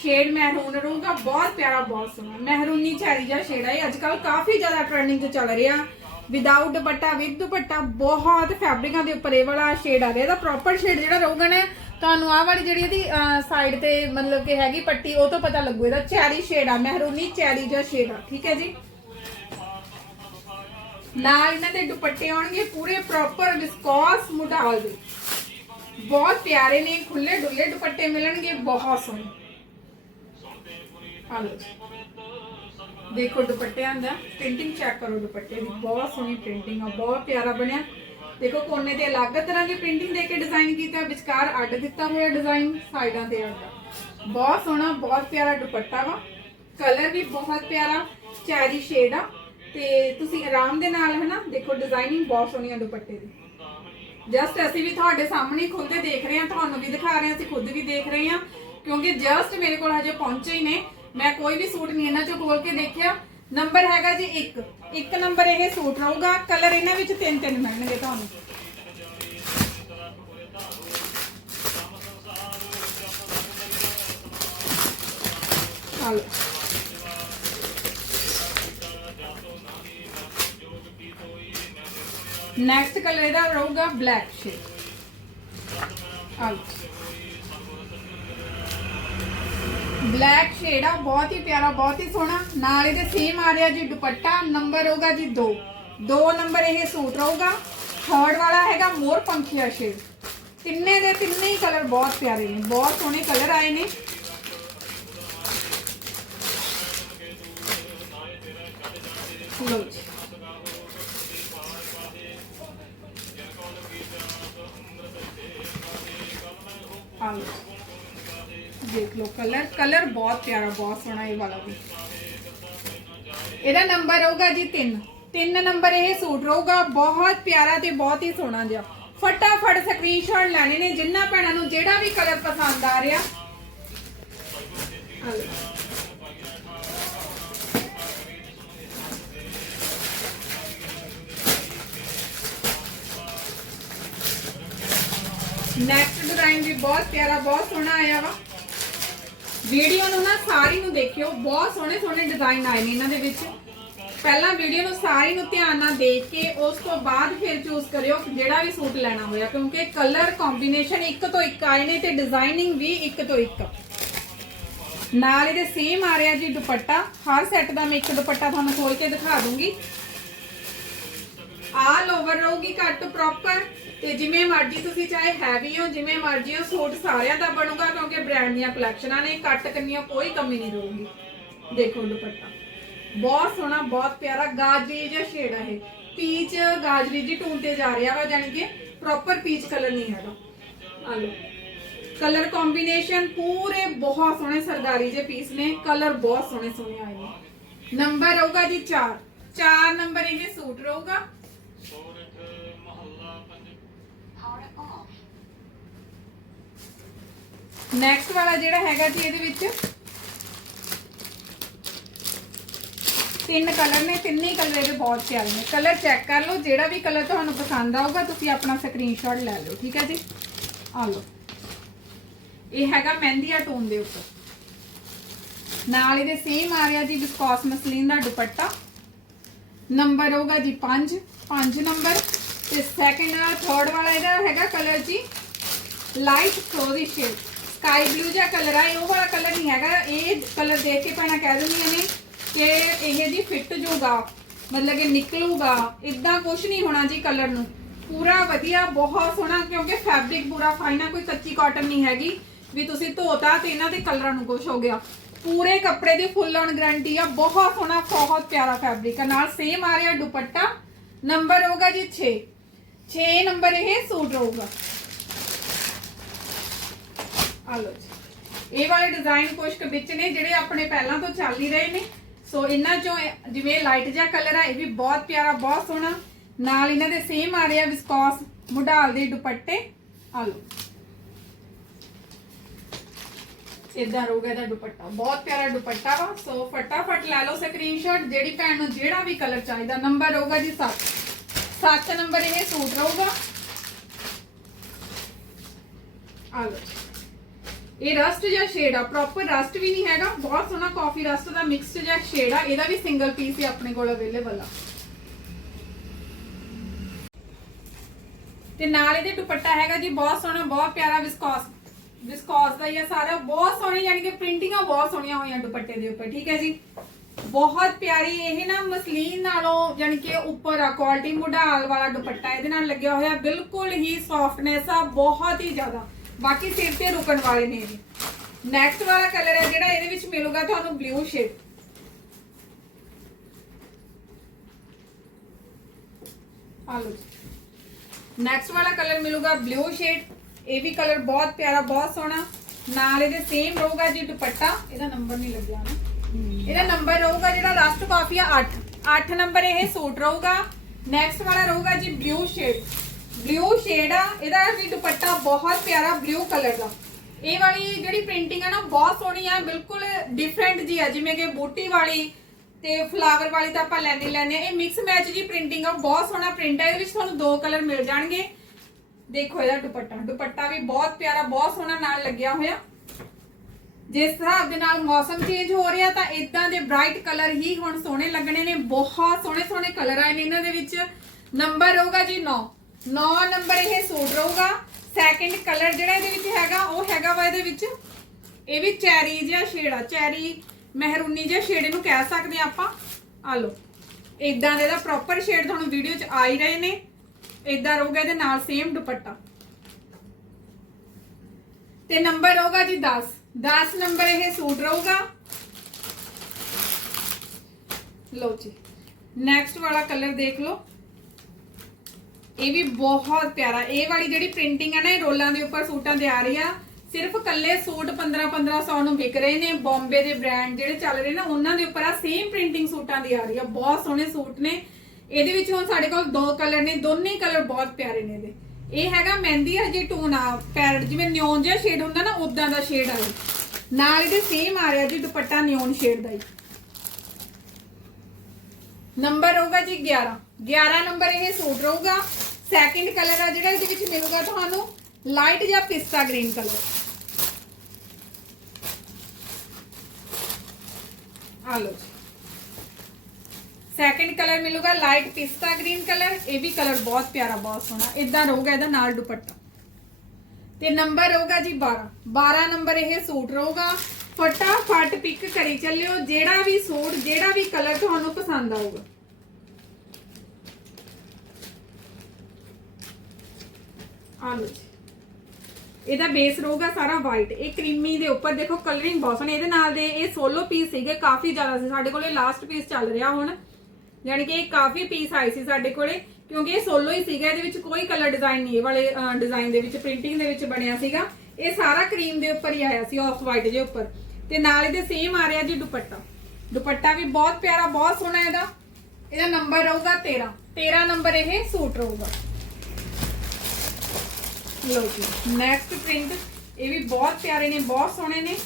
ਸ਼ੇਡ ਮਹਿਰੂਨ ਰਹੂਗਾ ਬਹੁਤ ਪਿਆਰਾ, ਬਹੁਤ ਸੋਹਣਾ। ਮਹਿਰੂਨੀ ਚੈਰੀ ਜਿਹਾ ਸ਼ੇਡ ਹੈ ਅੱਜ ਕੱਲ ਕਾਫੀ ਜ਼ਿਆਦਾ ਟ੍ਰੈਂਡਿੰਗ 'ਚ ਚੱਲ ਰਿਹਾ। ਵਿਦਆਊਟ ਦੁਪੱਟਾ ਵਿਦ ਦੁਪੱਟਾ, ਬਹੁਤ ਫੈਬਰਿਕਾਂ ਦੇ ਉੱਪਰ ਇਹ ਵਾਲਾ ਸ਼ੇਡ ਆ ਰਿਹਾ ਇਹਦਾ ਪ੍ਰੋਪਰ ਸ਼ੇਡ ਜਿਹੜਾ ਰਹੂਗਾ ਨਾ, ਤੁਹਾਨੂੰ ਆਹ ਵਾਲੀ ਜਿਹੜੀ ਇਹਦੀ ਸਾਈਡ ਤੇ ਮਤਲਬ ਕਿ ਹੈਗੀ ਪੱਟੀ, ਉਹ ਤੋਂ ਪਤਾ ਲੱਗੂ। ਇਹਦਾ ਚੈਰੀ ਸ਼ੇਡ ਆ, ਮਹਿਰੂਨੀ ਚੈਰੀ ਜਿਹਾ ਸ਼ੇਡ ਆ। ਠੀਕ ਹੈ ਜੀ? ਨਾਲ ਇਹਨਾਂ ਦੇ ਦੁਪੱਟੇ ਆਉਣਗੇ, ਪੂਰੇ ਪ੍ਰੋਪਰ ਵਿਸਕੋਸ ਮੁਢਾਲ ਦੇ। ਬਹੁਤ ਪਿਆਰੇ ਨੇ ਖੁੱਲੇ ਡੁੱਲੇ ਦੁਪੱਟੇ ਮਿਲਣਗੇ, ਬਹੁਤ ਸੋਹਣੇ। ਆ ਲਓ ਜੀ। ਦੇਖੋ ਦੁਪੱਟਿਆਂ ਦਾ ਪ੍ਰਿੰਟਿੰਗ ਚੈੱਕ ਕਰੋ ਦੁਪੱਟੇ ਦੀ। ਬਹੁਤ ਸੋਹਣੀ ਪ੍ਰਿੰਟਿੰਗ ਆ, ਬਹੁਤ ਪਿਆਰਾ ਬਣਿਆ। ਦੇਖੋ ਕੋਨੇ ਤੇ ਅਲੱਗ ਤਰ੍ਹਾਂ ਦੀ ਪ੍ਰਿੰਟਿੰਗ ਦੇ ਕੇ ਡਿਜ਼ਾਈਨ ਕੀਤਾ, ਵਿਚਕਾਰ ਅੱਡ ਦਿੱਤਾ ਹੋਇਆ ਡਿਜ਼ਾਈਨ ਸਾਈਡਾਂ ਤੇ ਅੱਡ। ਬਹੁਤ ਸੋਹਣਾ, ਬਹੁਤ ਪਿਆਰਾ ਦੁਪੱਟਾ ਵਾ। ਕਲਰ ਵੀ ਬਹੁਤ ਪਿਆਰਾ ਚੈਰੀ ਸ਼ੇਡ ਆ। ਤੇ ਤੁਸੀਂ ਆਰਾਮ ਦੇ ਨਾਲ ਹਨਾ, ਦੇਖੋ ਡਿਜ਼ਾਈਨਿੰਗ ਬਹੁਤ ਸੋਹਣੀ ਆ ਦੁਪੱਟੇ ਦੀ ਜਸਟ ਅਸੀਂ ਵੀ ਤੁਹਾਡੇ ਸਾਹਮਣੇ ਹੀ ਖੁੱਲਦੇ ਦੇਖ ਰਹੇ ਹਾਂ, ਤੁਹਾਨੂੰ ਵੀ ਦਿਖਾ ਰਹੇ ਹਾਂ, ਅਸੀਂ ਖੁਦ ਵੀ ਦੇਖ ਰਹੇ ਹਾਂ, ਕਿਉਂਕਿ ਜਸਟ ਮੇਰੇ ਕੋਲ ਹਜੇ ਪਹੁੰਚੇ ਹੀ ਨੇ। ਮੈਂ ਕੋਈ ਵੀ ਸੂਟ ਨਹੀਂ ਇਹਨਾਂ ਚੋਂ ਖੋਲ ਕੇ ਦੇਖਿਆ। ਨੰਬਰ ਹੈਗਾ ਜੀ 1 ਇੱਕ ਨੰਬਰ ਇਹ ਸੂਟ ਰਹੂਗਾ। ਕਲਰ ਇਹਨਾਂ ਵਿੱਚ ਤਿੰਨ ਤਿੰਨ ਮਿਲਣਗੇ ਤੁਹਾਨੂੰ। ਹਾਲ ਨੈਕਸਟ ਕਲਰ ਇਹਦਾ ਰਹੂਗਾ ਬਲੈਕ ਸ਼ੇਡ ਆਲ। ਬਲੈਕ ਸ਼ੇਡ ਆ, ਬਹੁਤ ਹੀ ਪਿਆਰਾ, ਬਹੁਤ ਹੀ ਸੋਹਣਾ। ਨਾਲ ਇਹਦੇ ਸੇਮ ਆ ਰਿਹਾ ਜੀ ਦੁਪੱਟਾ ਨੰਬਰ ਹੋਗਾ ਜੀ 2 2 ਨੰਬਰ ਇਹ ਸੂਟ ਰਹੂਗਾ। ਥਰਡ ਵਾਲਾ ਹੈਗਾ ਮੋਰ ਪੰਖੀਆ ਸ਼ੇਡ ਤਿੰਨੇ ਦੇ ਤਿੰਨੇ ਹੀ ਕਲਰ ਬਹੁਤ ਪਿਆਰੇ ਨੇ, ਬਹੁਤ ਸੋਹਣੇ ਕਲਰ ਆਏ ਨੇ। ਲਓ ਜੀ। ਦੇਖ ਲਓ ਕਲਰ ਕਲਰ ਬਹੁਤ ਪਿਆਰਾ, ਬਹੁਤ ਸੋਹਣਾ ਇਹ ਵਾਲਾ ਵੀ। ਇਹਦਾ ਨੰਬਰ ਹੋਊਗਾ ਜੀ 3 3 ਨੰਬਰ ਇਹ ਸੂਟ ਰਹੂਗਾ, ਬਹੁਤ ਪਿਆਰਾ ਤੇ ਬਹੁਤ ਹੀ ਸੋਹਣਾ ਜਿਹਾ। ਫਟਾਫਟ ਸਕਰੀਨਸ਼ਾਟ ਲੈਣੇ ਨੇ ਜਿੰਨਾ ਭੈਣਾਂ ਨੂੰ ਜਿਹੜਾ ਵੀ ਕਲਰ ਪਸੰਦ ਆ ਰਿਹਾ। ਨੈਕਸਟ ਡਿਜ਼ਾਈਨ ਵੀ ਬਹੁਤ ਪਿਆਰਾ, ਬਹੁਤ ਸੋਹਣਾ ਆਇਆ ਵਾ। ਵੀਡੀਓ ਨੂੰ ਨਾ ਸਾਰੀ ਨੂੰ ਦੇਖਿਓ, ਬਹੁਤ ਸੋਹਣੇ ਸੋਹਣੇ ਡਿਜ਼ਾਈਨ ਆਏ ਨੇ ਇਹਨਾਂ ਦੇ ਵਿੱਚ। ਪਹਿਲਾਂ ਵੀਡੀਓ ਨੂੰ ਸਾਰੀ ਨੂੰ ਧਿਆਨ ਨਾਲ ਦੇਖ ਕੇ, ਉਸ ਤੋਂ ਬਾਅਦ ਫਿਰ ਚੂਜ਼ ਕਰਿਓ ਜਿਹੜਾ ਵੀ ਸੂਟ ਲੈਣਾ ਹੋਇਆ, ਕਿਉਂਕਿ ਕਲਰ ਕੰਬੀਨੇਸ਼ਨ ਇੱਕ ਤੋਂ ਇੱਕ ਆਏ ਨੇ ਤੇ ਡਿਜ਼ਾਈਨਿੰਗ ਵੀ ਇੱਕ ਤੋਂ ਇੱਕ। ਨਾਲ ਇਹਦੇ ਸੇਮ ਆ ਰਿਹਾ ਜੀ ਦੁਪੱਟਾ। ਹਰ ਸੈੱਟ ਦਾ ਮੈਂ ਇੱਕ ਦੁਪੱਟਾ ਤੁਹਾਨੂੰ ਖੋਲ ਕੇ ਦਿਖਾ ਦੂੰਗੀ। ਆਲ ਓਵਰ ਰਹੂਗੀ ਕੱਟ ਪ੍ਰੋਪਰ ਤੇ ਜਿਵੇਂ ਮਰਜ਼ੀ ਤੁਸੀਂ ਚਾਹੇ ਹੈਵੀ ਹੋ, ਜਿਵੇਂ ਮਰਜ਼ੀ ਹੋ, ਸੂਟ ਸਾਰਿਆਂ ਦਾ ਬਣੂਗਾ ਕਿਉਂਕਿ ਬ੍ਰਾਂਡ ਦੀਆਂ ਕਲੈਕਸ਼ਨਾਂ ਨੇ ਕੱਟ ਕੰਨੀਆਂ ਕੋਈ ਕਮੀ ਨਹੀਂ ਰਹੂਗੀ। ਦੇਖੋ ਦੁਪੱਟਾ। ਬਹੁਤ ਸੋਹਣਾ, ਬਹੁਤ ਪਿਆਰਾ, ਗਾਜਰੀ ਜਿਹਾ ਸ਼ੇਡ ਆ ਇਹ। ਪੀਚ ਗਾਜਰੀ ਦੀ ਟੂਨ ਤੇ ਜਾ ਰਿਹਾ ਵਾ, ਜਾਣੀ ਕਿ ਪ੍ਰੋਪਰ ਪੀਚ ਕਲਰ ਨਹੀਂ ਹੈਗਾ। ਆ ਲਓ। ਕਲਰ ਕੰਬੀਨੇਸ਼ਨ ਪੂਰੇ ਬਹੁਤ ਸੋਹਣੇ ਸਰਦਾਰੀ ਜੇ ਪੀਸ ਨੇ ਕਲਰ ਬਹੁਤ ਸੋਹਣੇ ਸੋਹਣੇ ਆਏ ਨੇ। ਨੰਬਰ ਰਹੂਗਾ ਜੀ 4 4 ਨੰਬਰ ਇਹ ਸੂਟ ਰਹੂਗਾ। ਨੈਕਸਟ ਵਾਲਾ ਜਿਹੜਾ ਹੈਗਾ ਜੀ ਇਹਦੇ ਵਿੱਚ। ਤਿੰਨ ਕਲਰ ਨੇ, ਤਿੰਨੇ ਕਲਰ ਇਹਦੇ ਬਹੁਤ ਪਿਆਰੇ ਨੇ। ਕਲਰ ਚੈੱਕ ਕਰ ਲਓ, ਜਿਹੜਾ ਵੀ ਕਲਰ ਤੁਹਾਨੂੰ ਪਸੰਦ ਆਊਗਾ, ਤੁਸੀਂ ਆਪਣਾ ਸਕਰੀਨਸ਼ਾਟ ਲੈ ਲਓ, ਠੀਕ ਹੈ ਜੀ? ਆ ਲਓ। ਇਹ ਹੈਗਾ ਮਹਿੰਦੀਆ ਟੋਨ ਦੇ ਉੱਪਰ। ਨਾਲ ਇਹਦੇ ਸੇਮ ਆ ਰਿਹਾ ਜੀ ਵਿਸਕੋਸ ਮਸਲੀਨ ਦਾ ਦੁਪੱਟਾ। ਨੰਬਰ ਹੋਊਗਾ ਜੀ 5 5 ਨੰਬਰ। ਤੇ ਸੈਕਿੰਡ ਥਰਡ ਵਾਲਾ ਇਹਦਾ ਹੈਗਾ ਕਲਰ ਜੀ ਲਾਈਟ ਫਰੋਜ਼ੀ ਸ਼ੇਡ ਸਕਾਈ ਬਲੂ ਜਿਹਾ ਕਲਰ ਆ, ਇਹ ਉਹ ਵਾਲਾ ਕਲਰ ਨਹੀਂ ਹੈਗਾ। ਇਹ ਕਲਰ ਦੇਖ ਕੇ ਭੈਣਾਂ ਕਹਿ ਦਿੰਦੀਆਂ ਨੇ ਕਿ ਇਹ ਜੀ ਫਿੱਟ ਜੂਗਾ ਮਤਲਬ ਕਿ ਨਿਕਲੂਗਾ। ਇਦਾਂ ਕੁਝ ਨਹੀਂ ਹੋਣਾ ਜੀ ਕਲਰ ਨੂੰ। ਪੂਰਾ ਵਧੀਆ, ਬਹੁਤ ਸੋਹਣਾ, ਕਿਉਂਕਿ ਫੈਬਰਿਕ ਪੂਰਾ ਫਾਈਨ ਆ, ਕੋਈ ਕੱਚੀ ਕਾਟਨ ਨਹੀਂ ਹੈਗੀ। ਵੀ ਤੁਸੀਂ ਧੋਤਾ ਤੇ ਇਹਨਾਂ ਦੇ ਕਲਰਾਂ ਨੂੰ ਕੁਝ ਹੋ ਗਿਆ। ਪੂਰੇ ਕੱਪੜੇ ਦੀ ਫੁੱਲ ਔਨ ਗਾਰੰਟੀ ਆ, ਬਹੁਤ ਸੋਹਣਾ, ਬਹੁਤ ਪਿਆਰਾ ਫੈਬਰਿਕ ਆ। ਨਾਲ ਸੇਮ ਆ ਰਿਹਾ ਦੁਪੱਟਾ। ਨੰਬਰ ਹੋਗਾ ਜੀ 6 6 ਨੰਬਰ ਇਹ ਸੂਟ ਰਹੂਗਾ ਆ ਲਓ ਜੀ। ਇਹ ਵਾਲੇ ਡਿਜ਼ਾਈਨ ਕੁਝ ਕੁ ਵਿੱਚ ਨੇ, ਜਿਹੜੇ ਆਪਣੇ ਪਹਿਲਾਂ ਤੋਂ ਚੱਲ ਹੀ ਰਹੇ ਨੇ। ਸੋ ਇਹਨਾਂ ਚੋਂ ਜਿਵੇਂ ਲਾਈਟ ਜਿਹਾ ਕਲਰ ਆ, ਇਹ ਵੀ ਬਹੁਤ ਪਿਆਰਾ, ਬਹੁਤ ਸੋਹਣਾ। ਨਾਲ ਇਹਨਾਂ ਦੇ ਸੇਮ ਆ ਰਿਹਾ ਵਿਸਕੋਸ ਮੁਢਾਲ ਦੇ ਦੁਪੱਟੇ। ਆ ਲਓ। ਇਦਾਂ ਰਹੂਗਾ ਇਹਦਾ ਦੁਪੱਟਾ। ਬਹੁਤ ਪਿਆਰਾ ਦੁਪੱਟਾ ਵਾ, ਸੋ ਫਟਾਫਟ ਲੈ ਲਓ ਸਕਰੀਨਸ਼ਾਟ ਜਿਹੜੀ ਭੈਣ ਨੂੰ ਜਿਹੜਾ ਵੀ ਕਲਰ ਚਾਹੀਦਾ ਨੰਬਰ ਹੋਊਗਾ ਜੀ 7 7 ਨੰਬਰ ਇਹ ਸੂਟ ਰਹੂਗਾ। ਆ ਲਓ ਇਹ ਰਸਟ ਜਿਹਾ ਸ਼ੇਡ ਆ ਪ੍ਰੋਪਰ ਰਸਟ ਵੀ ਨਹੀਂ ਹੈਗਾ, ਬਹੁਤ ਸੋਹਣਾ ਕਾਫੀ ਰਸਟ ਦਾ ਮਿਕਸਡ ਜਾਂ ਸ਼ੇਡ ਆ, ਇਹਦਾ ਵੀ ਸਿੰਗਲ ਪੀਸ ਹੀ ਆਪਣੇ ਕੋਲ ਅਵੇਲੇਬਲ ਆ। ਤੇ ਨਾਲ ਇਹਦੇ ਦੁਪੱਟਾ ਹੈਗਾ ਜੀ, ਬਹੁਤ ਸੋਹਣਾ, ਬਹੁਤ ਪਿਆਰਾ ਵਿਸਕੋਸ ਵਿਸਕੋਸ ਦਾ ਹੀ ਆ ਸਾਰਾ। ਬਹੁਤ ਸੋਹਣੇ, ਯਾਨੀ ਕਿ ਪ੍ਰਿੰਟਿੰਗਾਂ ਬਹੁਤ ਸੋਹਣੀਆਂ ਹੋਈਆਂ ਦੁਪੱਟੇ ਦੇ ਉੱਪਰ, ਠੀਕ ਹੈ ਜੀ? ਬਹੁਤ ਪਿਆਰੀ, ਇਹ ਨਾ ਮਸਲੀਨ ਨਾਲੋਂ, ਯਾਨੀ ਕਿ ਉੱਪਰ ਆ ਕੁਆਲਿਟੀ ਮੁਢਾਲ ਵਾਲਾ ਦੁਪੱਟਾ, ਇਹਦੇ ਨਾਲ ਲੱਗਿਆ ਹੋਇਆ ਬਿਲਕੁਲ ਹੀ ਸੌਫਟਨੈਸ ਆ, ਬਹੁਤ ਹੀ ਜ਼ਿਆਦਾ। ਬਾਕੀ ਸਿਰ ਤੇ ਰੁਕਣ ਵਾਲੇ ਨੇ ਜੀ ਨੈਕਸਟ ਵਾਲਾ ਕਲਰ ਹੈ ਜਿਹੜਾ, ਇਹਦੇ ਵਿੱਚ ਮਿਲੂਗਾ ਤੁਹਾਨੂੰ ਬਲੂ ਸ਼ੇਡ ਆ ਨੈਕਸਟ ਵਾਲਾ ਕਲਰ ਮਿਲੂਗਾ ਬਲੂ ਸ਼ੇਡ ਇਹ ਵੀ ਕਲਰ ਬਹੁਤ ਪਿਆਰਾ ਬਹੁਤ ਸੋਹਣਾ। ਨਾਲ ਇਹਦੇ ਸੇਮ ਰਹੂਗਾ ਜੀ ਦੁਪੱਟਾ। ਇਹਦਾ ਨੰਬਰ ਨਹੀਂ ਲੱਗਿਆ ਨਾ। ਇਹਦਾ ਨੰਬਰ ਰਹੂਗਾ ਜਿਹੜਾ ਲਾਸਟ ਕਾਫੀ ਆ 8 8 ਨੰਬਰ ਇਹ ਸੂਟ ਰਹੂਗਾ। ਨੈਕਸਟ ਵਾਲਾ ਰਹੂਗਾ ਜੀ ਬਲੂ ਸ਼ੇਡ ਬਲੂ ਸ਼ੇਡ ਆ ਇਹਦਾ ਵੀ ਦੁਪੱਟਾ ਬਹੁਤ ਪਿਆਰਾ ਬਲੂ ਕਲਰ ਦਾ। ਇਹ ਵਾਲੀ ਜਿਹੜੀ ਪ੍ਰਿੰਟਿੰਗ ਆ ਨਾ ਬਹੁਤ ਸੋਹਣੀ ਆ। ਬਿਲਕੁਲ ਡਿਫਰੈਂਟ ਜੀ ਆ ਜਿਵੇਂ ਕਿ ਬੂਟੀ ਵਾਲੀ ਤੇ ਫਲਾਵਰ ਵਾਲੀ ਤਾਂ ਆਪਾਂ ਲੈਂਦੇ ਆ। ਇਹ ਮਿਕਸ ਮੈਚ ਜੀ ਪ੍ਰਿੰਟਿੰਗ ਆ ਬਹੁਤ ਸੋਹਣਾ ਪ੍ਰਿੰਟ ਹੈ ਇਹਦੇ ਵਿੱਚ ਤੁਹਾਨੂੰ ਦੋ ਕਲਰ ਮਿਲ ਜਾਣਗੇ। ਦੇਖੋ ਇਹਦਾ ਦੁਪੱਟਾ। ਦੁਪੱਟਾ ਵੀ ਬਹੁਤ ਪਿਆਰਾ, ਬਹੁਤ ਸੋਹਣਾ ਨਾਲ ਲੱਗਿਆ ਹੋਇਆ। ਜਿਸ ਹਿਸਾਬ ਦੇ ਨਾਲ ਮੌਸਮ ਚੇਂਜ ਹੋ ਰਿਹਾ, ਤਾਂ ਇਦਾਂ ਦੇ ਬ੍ਰਾਈਟ ਕਲਰ ਹੀ ਹੁਣ ਸੋਹਣੇ ਲੱਗਣੇ ਨੇ। ਬਹੁਤ ਸੋਹਣੇ ਸੋਹਣੇ ਕਲਰ ਆਏ ਨੇ ਇਹਨਾਂ ਦੇ ਵਿੱਚ। ਨੰਬਰ ਹੋਊਗਾ ਜੀ 9 9 ਨੰਬਰ ਇਹ ਸੂਟ ਰਹੂਗਾ। ਸੈਕਿੰਡ ਕਲਰ ਜਿਹੜਾ ਇਹਦੇ ਵਿੱਚ ਹੈਗਾ, ਉਹ ਹੈਗਾ ਵਾ ਇਹਦੇ ਵਿੱਚ। ਇਹ ਵੀ ਚੈਰੀ ਜਿਹਾ ਸ਼ੇਡ ਆ। ਚੈਰੀ ਮਹਿਰੂਨੀ ਜਿਹਾ ਸ਼ੇਡ ਇਹਨੂੰ ਕਹਿ ਸਕਦੇ ਆ ਆਪਾਂ। ਆ ਲਓ। ਇਦਾਂ ਦੇ ਦਾ ਪ੍ਰੋਪਰ ਸ਼ੇਡ ਤੁਹਾਨੂੰ ਵੀਡੀਓ 'ਚ ਆ ਹੀ ਰਹੇ ਨੇ। ਇਦਾਂ ਰਹੂਗਾ, ਇਹਦੇ ਨਾਲ ਸੇਮ ਦੁਪੱਟਾ। ਤੇ ਨੰਬਰ ਹੋਗਾ ਜੀ 10 10 ਨੰਬਰ ਇਹ ਸੂਟ ਰਹੂਗਾ। ਲਓ ਜੀ। ਨੈਕਸਟ ਵਾਲਾ ਕਲਰ ਦੇਖ ਲਓ। ਇਹ ਵੀ ਬਹੁਤ ਪਿਆਰਾ। ਇਹ ਵਾਲੀ ਜਿਹੜੀ ਪ੍ਰਿੰਟਿੰਗ ਆ ਨਾ, ਇਹ ਰੋਲਾਂ ਦੇ ਉੱਪਰ ਸੂਟਾਂ ਦੇ ਆ ਰਹੀ ਆ। ਸਿਰਫ ਕੱਲੇ ਸੂਟ 15 1500 ਨੂੰ ਵਿਕ ਰਹੇ ਨੇ। ਬੰਬੇ ਦੇ ਬ੍ਰਾਂਡ ਜਿਹੜੇ ਚੱਲ ਰਹੇ ਨੇ, ਉਹਨਾਂ ਦੇ ਉੱਪਰ ਆ ਸੇਮ ਪ੍ਰਿੰਟਿੰਗ ਸੂਟਾਂ ਦੀ ਆ ਰਹੀ ਆ। ਬਹੁਤ ਸੋਹਣੇ ਸੂਟ ਨੇ। ਇਹਦੇ ਵਿੱਚ ਹੁਣ ਸਾਡੇ ਕੋਲ ਦੋ ਕਲਰ ਨੇ, ਦੋਨੇ ਕਲਰ ਬਹੁਤ ਪਿਆਰੇ ਨੇ ਇਹਦੇ। ਇਹ ਹੈਗਾ ਮਹਿੰਦੀ ਹਜੇ ਟੂਨ ਆ ਪੈਰਟ ਜਿਵੇਂ ਨਿਓਨ ਜਿਹਾ ਸ਼ੇਡ ਹੁੰਦਾ ਨਾ ਉਦਾਂ ਦਾ ਸ਼ੇਡ ਆ ਨਾਲ ਇਹਦੇ ਸੇਮ ਆ ਰਿਹਾ ਜੀ ਦੁਪੱਟਾ ਨਿਓਨ ਸ਼ੇਡ ਦਾ ਹੀ। ਨੰਬਰ ਹੋਊਗਾ ਜੀ 11 11 ਨੰਬਰ ਇਹ ਸੂਟ ਰਹੂਗਾ। ਸੈਕਿੰਡ ਕਲਰ ਆ ਜਿਹੜਾ ਇਹਦੇ ਵਿੱਚ ਮਿਲੂਗਾ ਤੁਹਾਨੂੰ ਲਾਈਟ ਜਾਂ ਪਿਸਤਾ ਗ੍ਰੀਨ ਕਲਰ ਆ ਲਓ ਸੈਕਿੰਡ ਕਲਰ ਮਿਲੂਗਾ ਲਾਈਟ ਪਿਸਤਾ ਗ੍ਰੀਨ ਕਲਰ ਇਹ ਵੀ ਕਲਰ ਬਹੁਤ ਪਿਆਰਾ ਬਹੁਤ ਸੋਹਣਾ ਇਦਾਂ ਰਹੂਗਾ ਇਹਦਾ ਨਾਲ ਦੁਪੱਟਾ ਤੇ ਨੰਬਰ ਰਹੂਗਾ ਜੀ 12 12 ਨੰਬਰ ਇਹ ਸੂਟ ਰਹੂਗਾ ਫਟਾਫਟ ਪਿਕ ਕਰੀ ਚੱਲਿਓ ਜਿਹੜਾ ਵੀ ਸੂਟ ਜਿਹੜਾ ਵੀ ਕਲਰ ਤੁਹਾਨੂੰ ਪਸੰਦ ਆਊਗਾ ਆ ਇਹਦਾ ਬੇਸ ਰਹੂਗਾ ਸਾਰਾ ਵਾਈਟ ਇਹ ਕਰੀਮੀ ਦੇ ਉੱਪਰ ਦੇਖੋ ਕਲਰਿੰਗ ਬਹੁਤ ਸੋਹਣੀ ਇਹਦੇ ਨਾਲ ਦੇ ਇਹ ਸੋਲੋ ਪੀਸ ਸੀਗੇ ਕਾਫੀ ਜ਼ਿਆਦਾ ਸੀ ਸਾਡੇ ਕੋਲੇ ਲਾਸਟ ਪੀਸ ਚੱਲ ਰਿਹਾ ਹੁਣ ਯਾਨੀ ਕਿ ਇਹ ਕਾਫੀ ਪੀਸ ਆਏ ਸੀ ਸਾਡੇ ਕੋਲੇ, ਕਿਉਂਕਿ ਇਹ ਸੋਲੋ ਹੀ ਸੀਗਾ, ਇਹਦੇ ਵਿੱਚ ਕੋਈ ਕਲਰ ਡਿਜ਼ਾਈਨ ਨਹੀਂ, ਇਹ ਵਾਲੇ ਡਿਜ਼ਾਈਨ ਦੇ ਵਿੱਚ ਪ੍ਰਿੰਟਿੰਗ ਦੇ ਵਿੱਚ ਬਣਿਆ ਸੀਗਾ। ਇਹ ਸਾਰਾ ਕਰੀਮ ਦੇ ਉੱਪਰ ਹੀ ਆਇਆ ਸੀ ਆਫ ਵਾਈਟ ਦੇ ਉੱਪਰ। ਤੇ ਨਾਲ ਇਹਦੇ ਸੇਮ ਆ ਰਿਹਾ ਜੀ ਦੁਪੱਟਾ। ਦੁਪੱਟਾ ਵੀ ਬਹੁਤ ਪਿਆਰਾ, ਬਹੁਤ ਸੋਹਣਾ ਇਹਦਾ। ਇਹਦਾ ਨੰਬਰ ਰਹੂਗਾ 13 13 ਨੰਬਰ ਇਹ ਸੂਟ ਰਹੂਗਾ। ਲੋ ਜੀ ਨੈਕਸਟ ਪ੍ਰਿੰਟ ਇਹ ਵੀ ਬਹੁਤ ਪਿਆਰੇ ਨੇ, ਬਹੁਤ ਸੋਹਣੇ ਨੇ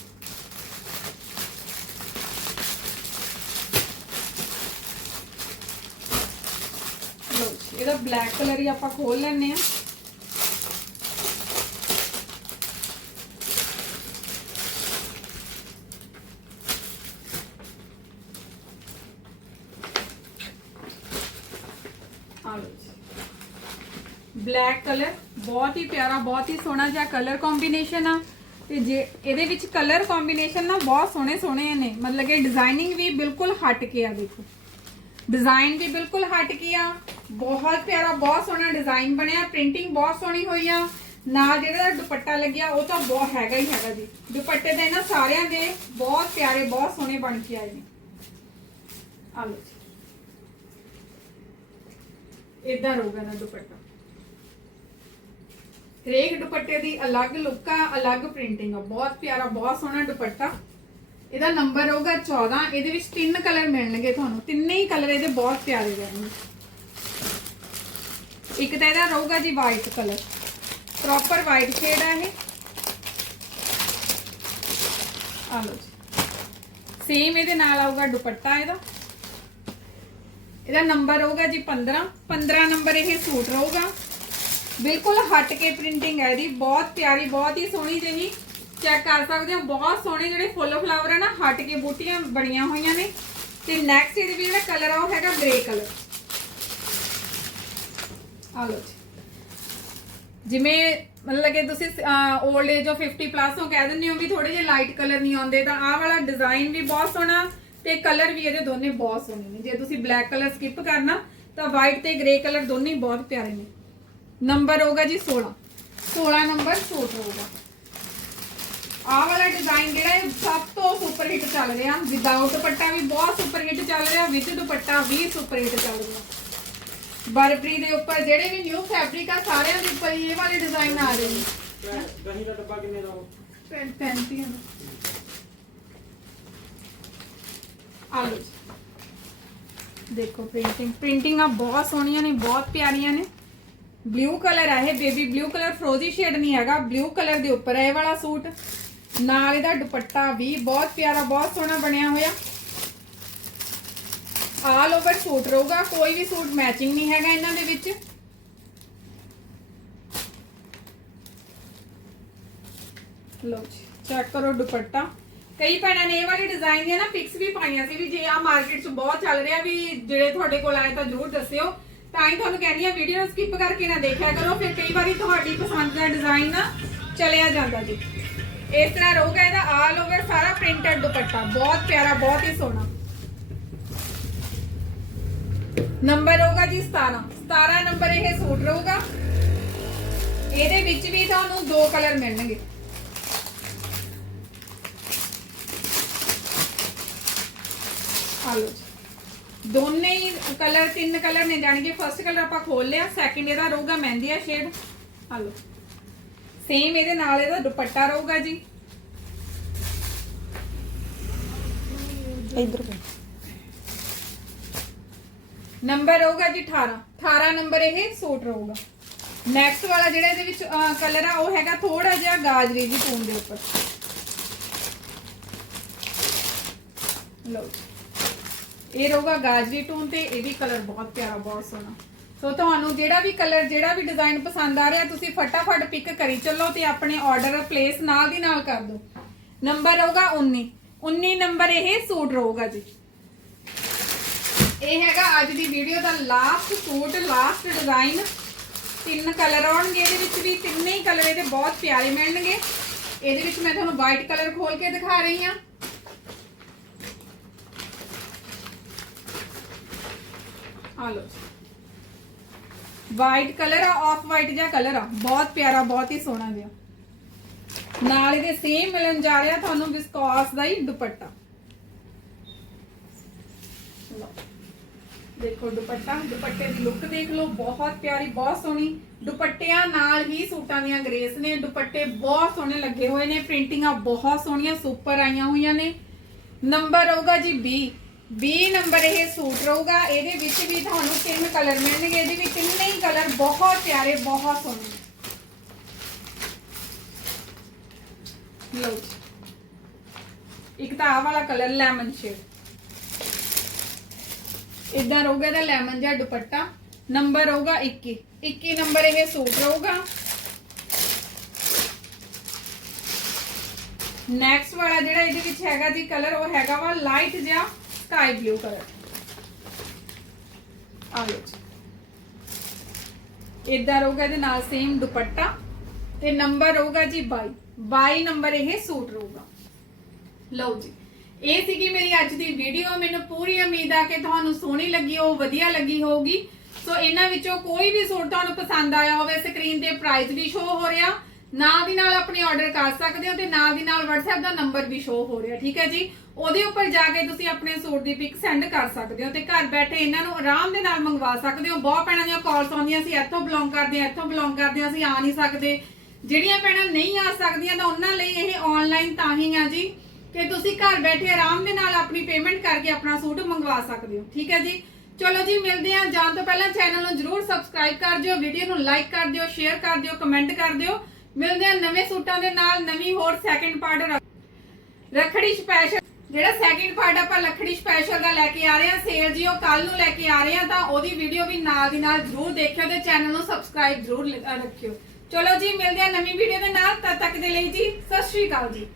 ਲੋ ਜੀ ਇਹਦਾ ਬਲੈਕ ਕਲਰ ਹੀ ਆਪਾਂ ਖੋਲ ਲੈਣੇ ਆ ਬਲੈਕ ਕਲਰ ਬਹੁਤ ਹੀ ਪਿਆਰਾ, ਬਹੁਤ ਹੀ ਸੋਹਣਾ ਜਿਹਾ ਕਲਰ ਕੰਬੀਨੇਸ਼ਨ ਆ। ਤੇ ਜੇ ਇਹਦੇ ਵਿੱਚ ਕਲਰ ਕੰਬੀਨੇਸ਼ਨ ਨਾ ਬਹੁਤ ਸੋਹਣੇ ਸੋਹਣੇ ਨੇ। ਮਤਲਬ ਕਿ ਡਿਜ਼ਾਈਨਿੰਗ ਵੀ ਬਿਲਕੁਲ ਹਟ ਕੇ ਆ, ਦੇਖੋ। ਡਿਜ਼ਾਈਨ ਵੀ ਬਿਲਕੁਲ ਹਟ ਕੇ ਆ। ਬਹੁਤ ਪਿਆਰਾ, ਬਹੁਤ ਸੋਹਣਾ ਡਿਜ਼ਾਈਨ ਬਣਿਆ ਪ੍ਰਿੰਟਿੰਗ ਬਹੁਤ ਸੋਹਣੀ ਹੋਈ ਆ। ਨਾਲ ਜਿਹੜਾ ਦੁਪੱਟਾ ਲੱਗਿਆ, ਉਹ ਤਾਂ ਬਹੁਤ ਹੈਗਾ ਹੀ ਹੈਗਾ ਜੀ। ਦੁਪੱਟੇ ਦੇ ਨਾ ਸਾਰਿਆਂ ਦੇ ਬਹੁਤ ਪਿਆਰੇ, ਬਹੁਤ ਸੋਹਣੇ ਬਣ ਕੇ ਆਏ ਨੇ। ਆ ਲਓ ਇਦਾਂ ਰਹੂਗਾ ਨਾ ਦੁਪੱਟਾ। ਹਰੇਕ ਦੁਪੱਟੇ ਦੀ ਅਲੱਗ ਲੁੱਕ ਆ, ਅਲੱਗ ਪ੍ਰਿੰਟਿੰਗ ਆ। ਬਹੁਤ ਪਿਆਰਾ, ਬਹੁਤ ਸੋਹਣਾ ਦੁਪੱਟਾ। ਇਹਦਾ ਨੰਬਰ ਹੋਊਗਾ 14 ਇਹਦੇ ਵਿੱਚ ਤਿੰਨ ਕਲਰ ਮਿਲਣਗੇ ਤੁਹਾਨੂੰ। ਤਿੰਨੇ ਹੀ ਕਲਰ ਇਹਦੇ ਬਹੁਤ ਪਿਆਰੇ ਰਹਿਣਗੇ। ਇੱਕ ਤਾਂ ਇਹਦਾ ਰਹੂਗਾ ਜੀ white colour proper white shade ਆ ਇਹ। ਆ ਲਓ ਜੀ। ਸੇਮ ਇਹਦੇ ਨਾਲ ਆਊਗਾ ਦੁਪੱਟਾ ਇਹਦਾ। ਇਹਦਾ ਨੰਬਰ ਹੋਊਗਾ ਜੀ 15 15 ਨੰਬਰ ਇਹ ਸੂਟ ਰਹੂਗਾ। ਬਿਲਕੁਲ ਹਟ ਕੇ ਪ੍ਰਿੰਟਿੰਗ ਹੈ ਇਹਦੀ। ਬਹੁਤ ਪਿਆਰੀ, ਬਹੁਤ ਹੀ ਸੋਹਣੀ ਜਿਹੀ। ਚੈੱਕ ਕਰ ਸਕਦੇ ਹੋ, ਬਹੁਤ ਸੋਹਣੇ ਜਿਹੜੇ ਫੁੱਲ ਫਲਾਵਰ ਆ ਨਾ, ਹਟ ਕੇ ਬੂਟੀਆਂ ਬਣੀਆਂ ਹੋਈਆਂ ਨੇ। ਤੇ ਨੈਕਸਟ ਇਹਦੇ ਵੀ ਜਿਹੜਾ ਕਲਰ ਆ, ਉਹ ਹੈਗਾ ਗ੍ਰੇ ਕਲਰ ਆ ਲਓ ਜੀ। ਜਿਵੇਂ ਮਤਲਬ ਕਿ ਤੁਸੀਂ 올ਡ ਏਜ ਆਫ 50 ਪਲੱਸ ਹੋ ਕਹਿ ਦਿੰਦੇ ਹੋ ਵੀ ਥੋੜੇ ਜਿਹੇ ਲਾਈਟ ਕਲਰ ਨਹੀਂ ਆਉਂਦੇ, ਤਾਂ ਆਹ ਵਾਲਾ ਡਿਜ਼ਾਈਨ ਵੀ ਬਹੁਤ ਸੋਹਣਾ ਤੇ ਕਲਰ ਵੀ ਇਹਦੇ ਦੋਨੇ ਬਹੁਤ ਸੋਹਣੇ ਨੇ। ਜੇ ਤੁਸੀਂ ਬਲੈਕ ਕਲਰ ਸਕਿਪ ਕਰਨਾ, ਤਾਂ ਵਾਈਟ ਤੇ ਗ੍ਰੇ ਕਲਰ ਦੋਨੇ ਬਹੁਤ ਪਿਆਰੇ ਨੇ। ਨੰਬਰ ਹੋਗਾ ਜੀ 16 16 ਨੰਬਰ ਸੂਟ ਹੋਊਗਾ। ਆਹ ਵਾਲਾ ਡਿਜ਼ਾਈਨ ਜਿਹੜਾ ਇਹ ਸਭ ਤੋਂ ਸੁਪਰ ਹਿੱਟ ਚੱਲ ਰਿਹਾ। ਵਿਦਆਊਟ ਦੁਪੱਟਾ ਵੀ ਬਹੁਤ ਸੁਪਰ ਹਿੱਟ ਚੱਲ ਰਿਹਾ ਵਿਦ ਦੁਪੱਟਾ ਵੀ ਸੁਪਰ ਹਿੱਟ ਚੱਲ ਰਿਹਾ। ਬਰਬਰੀ ਦੇ ਉੱਪਰ ਜਿਹੜੇ ਵੀ ਨਿਊ ਫੈਬਰਿਕ ਆ ਸਾਰਿਆਂ ਦੇ ਉੱਪਰ ਇਹ ਵਾਲੇ ਡਿਜ਼ਾਈਨ ਆ ਰਹੇ ਨੇ। ਦਹੀਂ ਦਾ ਡੱਬਾ ਕਿੰਨੇ ਦਾ ਉਹ? ਪੈਂਟ ਪੈਂਟੀਆਂ ਆ। ਲਓ ਜੀ। ਦੇਖੋ ਪ੍ਰਿੰਟਿੰਗ ਪ੍ਰਿੰਟਿੰਗਾਂ ਬਹੁਤ ਸੋਹਣੀਆਂ ਨੇ ਬਹੁਤ ਪਿਆਰੀਆਂ ਨੇ। ਬਲੂ ਕਲਰ ਆ ਇਹ ਬੇਬੀ ਬਲੂ ਕਲਰ ਫਰੋਜ਼ੀ ਸ਼ੇਡ ਨਹੀਂ ਹੈਗਾ ਬਲੂ ਕਲਰ ਦੇ ਉੱਪਰ ਹੈ ਇਹ ਵਾਲਾ ਸੂਟ। ਨਾਲ ਇਹਦਾ ਦੁਪੱਟਾ ਵੀ ਬਹੁਤ ਪਿਆਰਾ ਬਹੁਤ ਸੋਹਣਾ ਬਣਿਆ ਹੋਇਆ। ਆਲ ਓਵਰ ਸੂਟ ਰਹੂਗਾ, ਕੋਈ ਵੀ ਸੂਟ ਮੈਚਿੰਗ ਨਹੀਂ ਹੈਗਾ ਇਹਨਾਂ ਦੇ ਵਿੱਚ। ਲਓ ਜੀ ਚੈੱਕ ਕਰੋ ਦੁਪੱਟਾ। ਕਈ ਭੈਣਾਂ ਨੇ ਇਹ ਵਾਲੀ ਡਿਜ਼ਾਈਨ ਦੀਆਂ ਨਾ ਪਿਕਸ ਵੀ ਪਾਈਆਂ ਸੀ ਵੀ ਜੇ ਆ ਮਾਰਕੀਟ 'ਚ ਬਹੁਤ ਚੱਲ ਰਿਹਾ ਵੀ ਜਿਹੜੇ ਤੁਹਾਡੇ ਕੋਲ ਆਏ ਤਾਂ ਜਰੂਰ ਦੱਸਿਓ। ਤਾਂ ਹੀ ਤੁਹਾਨੂੰ ਕਹਿੰਦੀ ਆ ਵੀਡੀਓ ਸਕਿਪ ਕਰਕੇ ਨਾ ਦੇਖਿਆ ਕਰੋ, ਫਿਰ ਕਈ ਵਾਰੀ ਤੁਹਾਡੀ ਪਸੰਦ ਦਾ ਡਿਜ਼ਾਈਨ ਨਾ ਚਲਿਆ ਜਾਂਦਾ ਜੀ। ਇਸ ਤਰ੍ਹਾਂ ਰਹੂਗਾ ਇਹਦਾ ਆਲ ਓਵਰ ਸਾਰਾ ਪ੍ਰਿੰਟਡ ਦੁਪੱਟਾ, ਬਹੁਤ ਪਿਆਰਾ, ਬਹੁਤ ਹੀ ਸੋਹਣਾ। ਨੰਬਰ ਹੋਊਗਾ ਜੀ 17 17 ਨੰਬਰ ਇਹ ਸੂਟ ਰਹੂਗਾ। ਇਹਦੇ ਵਿੱਚ ਵੀ ਤੁਹਾਨੂੰ ਦੋ ਕਲਰ ਮਿਲਣਗੇ। ਆ ਦੋਨੇ ਹੀ ਕਲਰ, ਤਿੰਨ ਕਲਰ ਨੇ ਜਾਣਗੇ ਕਿ ਫਰਸਟ ਕਲਰ ਆਪਾਂ ਖੋਲ ਲਿਆ ਸੈਕਿੰਡ ਇਹਦਾ ਰਹੂਗਾ ਮਹਿੰਦੀਆ ਸ਼ੇਡ ਆ ਸੇਮ ਇਹਦੇ ਨਾਲ ਇਹਦਾ ਦੁਪੱਟਾ ਰਹੂਗਾ ਜੀ। ਇਧਰ ਨੰਬਰ ਰਹੂਗਾ ਜੀ 18 18 ਨੰਬਰ ਇਹ ਸੂਟ ਰਹੂਗਾ। ਨੈਕਸਟ ਵਾਲਾ ਜਿਹੜਾ ਇਹਦੇ ਵਿੱਚ ਕਲਰ ਆ, ਉਹ ਹੈਗਾ ਥੋੜਾ ਜਿਹਾ ਗਾਜਰੀ ਜੀ ਟੋਨ ਦੇ ਉੱਪਰ। ਲਓ ਇਹ ਰਹੂਗਾ ਗਾਜਰੀ ਟੋਨ ਤੇ, ਇਹ ਵੀ ਕਲਰ ਬਹੁਤ ਪਿਆਰਾ, ਬਹੁਤ ਸੋਹਣਾ। ਸੋ ਤੁਹਾਨੂੰ ਜਿਹੜਾ ਵੀ ਕਲਰ ਜਿਹੜਾ ਵੀ ਡਿਜ਼ਾਈਨ ਪਸੰਦ ਆ ਰਿਹਾ, ਤੁਸੀਂ ਫਟਾਫਟ ਪਿਕ ਕਰੀ ਚੱਲੋ ਤੇ ਆਪਣੇ ਆਰਡਰ ਪਲੇਸ ਨਾਲ ਦੀ ਨਾਲ ਕਰ ਦਿਓ। ਨੰਬਰ ਰਹੂਗਾ 19 19 ਨੰਬਰ ਇਹ ਸੂਟ ਰਹੂਗਾ ਜੀ। ਇਹ ਹੈਗਾ ਅੱਜ ਦੀ ਵੀਡੀਓ ਦਾ ਲਾਸਟ ਸੂਟ ਲਾਸਟ ਡਿਜ਼ਾਈਨ ਤਿੰਨ ਕਲਰ ਆਉਣਗੇ, ਇਹਦੇ ਵਿੱਚ ਵੀ ਤਿੰਨੇ ਹੀ ਕਲਰ ਇਹਦੇ ਬਹੁਤ ਪਿਆਰੇ ਮਿਲਣਗੇ। ਇਹਦੇ ਵਿੱਚ ਮੈਂ ਤੁਹਾਨੂੰ ਵਾਈਟ ਕਲਰ ਖੋਲ ਕੇ ਦਿਖਾ ਰਹੀ ਹਾਂ। ਆ ਲਓ ਵਾਈਟ ਕਲਰ ਆ ਆਫ ਵਾਈਟ ਜਿਹਾ ਕਲਰ ਆ। ਬਹੁਤ ਪਿਆਰਾ, ਬਹੁਤ ਹੀ ਸੋਹਣਾ ਜਿਹਾ। ਨਾਲ ਇਹਦੇ ਸੇਮ ਮਿਲਣ ਜਾ ਰਿਹਾ ਤੁਹਾਨੂੰ ਵਿਸਕੋਸ ਦਾ ਹੀ ਦੁਪੱਟਾ। ਲਓ। ਦੇਖੋ ਦੁਪੱਟਾ, ਦੁਪੱਟੇ ਦੀ ਲੁੱਕ ਦੇਖ ਲਓ, ਬਹੁਤ ਪਿਆਰੀ, ਬਹੁਤ ਸੋਹਣੀ। ਦੁਪੱਟਿਆਂ ਨਾਲ ਹੀ ਸੂਟਾਂ ਦੀਆਂ ਗ੍ਰੇਸ ਨੇ, ਦੁਪੱਟੇ ਬਹੁਤ ਸੋਹਣੇ ਲੱਗੇ ਹੋਏ ਨੇ, ਪ੍ਰਿੰਟਿੰਗਾਂ ਬਹੁਤ ਸੋਹਣੀਆਂ ਸੁਪਰ ਆਈਆਂ ਹੋਈਆਂ ਨੇ। ਨੰਬਰ ਹੋਊਗਾ ਜੀ 20 20 ਨੰਬਰ ਇਹ ਸੂਟ ਰਹੂਗਾ, ਇਹਦੇ ਵਿੱਚ ਵੀ ਤੁਹਾਨੂੰ ਤਿੰਨ ਕਲਰ ਮਿਲਣਗੇ, ਇਹਦੇ ਵੀ ਤਿੰਨੇ ਹੀ ਕਲਰ ਬਹੁਤ ਪਿਆਰੇ, ਬਹੁਤ ਸੋਹਣੇ। ਲਓ ਇੱਕ ਤਾਂ ਆਹ ਵਾਲਾ ਕਲਰ ਲੈਮਨ ਸ਼ੇਡ ਇਦਾਂ ਰਹੂਗਾ ਇਹਦਾ ਲੈਮਨ ਜਿਹਾ ਦੁਪੱਟਾ ਨੰਬਰ ਹੋਊਗਾ 21 21 ਨੰਬਰ ਇਹ ਸੂਟ ਰਹੂਗਾ। ਨੈਕਸਟ ਵਾਲਾ ਜਿਹੜਾ ਇਹਦੇ ਵਿੱਚ ਹੈਗਾ ਜੀ ਕਲਰ ਉਹ ਹੈਗਾ ਵਾ ਲਾਈਟ ਜਿਹਾ ਸਕਾਈ ਬਲੂ ਕਲਰ ਆ ਲਓ ਜੀ। ਇਦਾਂ ਰਹੂਗਾ ਇਹਦੇ ਨਾਲ ਸੇਮ ਦੁਪੱਟਾ। ਤੇ ਨੰਬਰ ਰਹੂਗਾ ਜੀ 22 22 ਨੰਬਰ ਇਹ ਸੂਟ ਰਹੂਗਾ। ਲਓ ਜੀ। ਇਹ ਸੀਗੀ ਮੇਰੀ ਅੱਜ ਦੀ ਵੀਡੀਓ ਮੈਨੂੰ ਪੂਰੀ ਉਮੀਦ ਆ ਕਿ ਤੁਹਾਨੂੰ ਸੋਹਣੀ ਲੱਗੀ ਹੋ ਵਧੀਆ ਲੱਗੀ ਹੋਊਗੀ। ਸੋ ਇਹਨਾਂ ਵਿੱਚੋਂ ਕੋਈ ਵੀ ਸੂਟ ਤੁਹਾਨੂੰ ਪਸੰਦ ਆਇਆ ਹੋਵੇ ਸਕਰੀਨ ਤੇ ਪ੍ਰਾਈਸ ਵੀ ਸ਼ੋ ਹੋ ਰਿਹਾ, ਨਾਲ ਦੀ ਨਾਲ ਆਪਣੇ ਆਰਡਰ ਕਰ ਸਕਦੇ ਹੋ ਤੇ ਨਾਲ ਦੀ ਨਾਲ WhatsApp ਦਾ ਨੰਬਰ ਵੀ ਸ਼ੋ ਹੋ ਰਿਹਾ, ਠੀਕ ਹੈ ਜੀ? ਉਹਦੇ ਉੱਪਰ ਜਾ ਕੇ ਤੁਸੀਂ ਆਪਣੇ ਸੂਟ ਦੀ ਪਿਕ ਸੈਂਡ ਕਰ ਸਕਦੇ ਹੋ ਤੇ ਘਰ ਬੈਠੇ ਇਹਨਾਂ ਨੂੰ ਆਰਾਮ ਦੇ ਨਾਲ ਮੰਗਵਾ ਸਕਦੇ ਹੋ। ਬਹੁਤ ਭੈਣਾਂ ਦੀਆਂ ਕਾਲਸ ਆਉਂਦੀਆਂ ਸੀ ਇੱਥੋਂ ਬਿਲੋਂਗ ਕਰਦੇ ਆ ਇੱਥੋਂ ਬਿਲੋਂਗ ਕਰਦੇ ਆ ਅਸੀਂ ਆ ਨਹੀਂ ਸਕਦੇ। ਜਿਹੜੀਆਂ ਭੈਣਾਂ ਨਹੀਂ ਆ ਸਕਦੀਆਂ ਤਾਂ ਉਹਨਾਂ ਲਈ ਇਹ ਆਨਲਾਈਨ ਤਾਂ ਹੀ ਆ ਜੀ। ਕਿ ਤੁਸੀਂ ਘਰ ਬੈਠੇ ਆਰਾਮ ਦੇ ਨਾਲ ਆਪਣੀ ਪੇਮੈਂਟ ਕਰਕੇ ਆਪਣਾ ਸੂਟ ਮੰਗਵਾ ਸਕਦੇ ਹੋ। ਠੀਕ ਹੈ ਜੀ? ਚਲੋ ਜੀ, ਮਿਲਦੇ ਆ ਜਾਣ ਤੋਂ ਪਹਿਲਾਂ ਚੈਨਲ ਨੂੰ ਜਰੂਰ ਸਬਸਕ੍ਰਾਈਬ ਕਰ ਦਿਓ ਵੀਡੀਓ ਨੂੰ ਲਾਈਕ ਕਰ ਦਿਓ ਸ਼ੇਅਰ ਕਰ ਦਿਓ ਕਮੈਂਟ ਕਰ ਦਿਓ। ਮਿਲਦੇ ਹਾਂ ਨਵੇਂ ਸੂਟਾਂ ਦੇ ਨਾਲ, ਨਵੀਂ ਹੋਰ ਸੈਕਿੰਡ ਪਾਰਟ ਰੱਖੜੀ ਸਪੈਸ਼ਲ ਜਿਹੜਾ ਸੈਕਿੰਡ ਪਾਰਟ ਆਪਾਂ ਲੱਖੜੀ ਸਪੈਸ਼ਲ ਦਾ ਲੈ ਕੇ ਆ ਰਹੇ ਹਾਂ ਸੇਲ ਜੀ, ਉਹ ਕੱਲ ਨੂੰ ਲੈ ਕੇ ਆ ਰਹੇ ਹਾਂ, ਤਾਂ ਉਹਦੀ ਵੀਡੀਓ ਵੀ ਨਾਲ ਦੀ ਨਾਲ ਜਰੂਰ ਦੇਖਿਓ ਤੇ ਚੈਨਲ ਨੂੰ ਸਬਸਕ੍ਰਾਈਬ ਜਰੂਰ ਰੱਖਿਓ। ਚਲੋ ਜੀ, ਮਿਲਦੇ ਆ ਨਵੀਂ ਵੀਡੀਓ ਦੇ ਨਾਲ। ਤਦ ਤੱਕ ਦੇ ਲਈ ਜੀ, ਸਤਿ ਸ਼੍ਰੀ ਅਕਾਲ ਜੀ।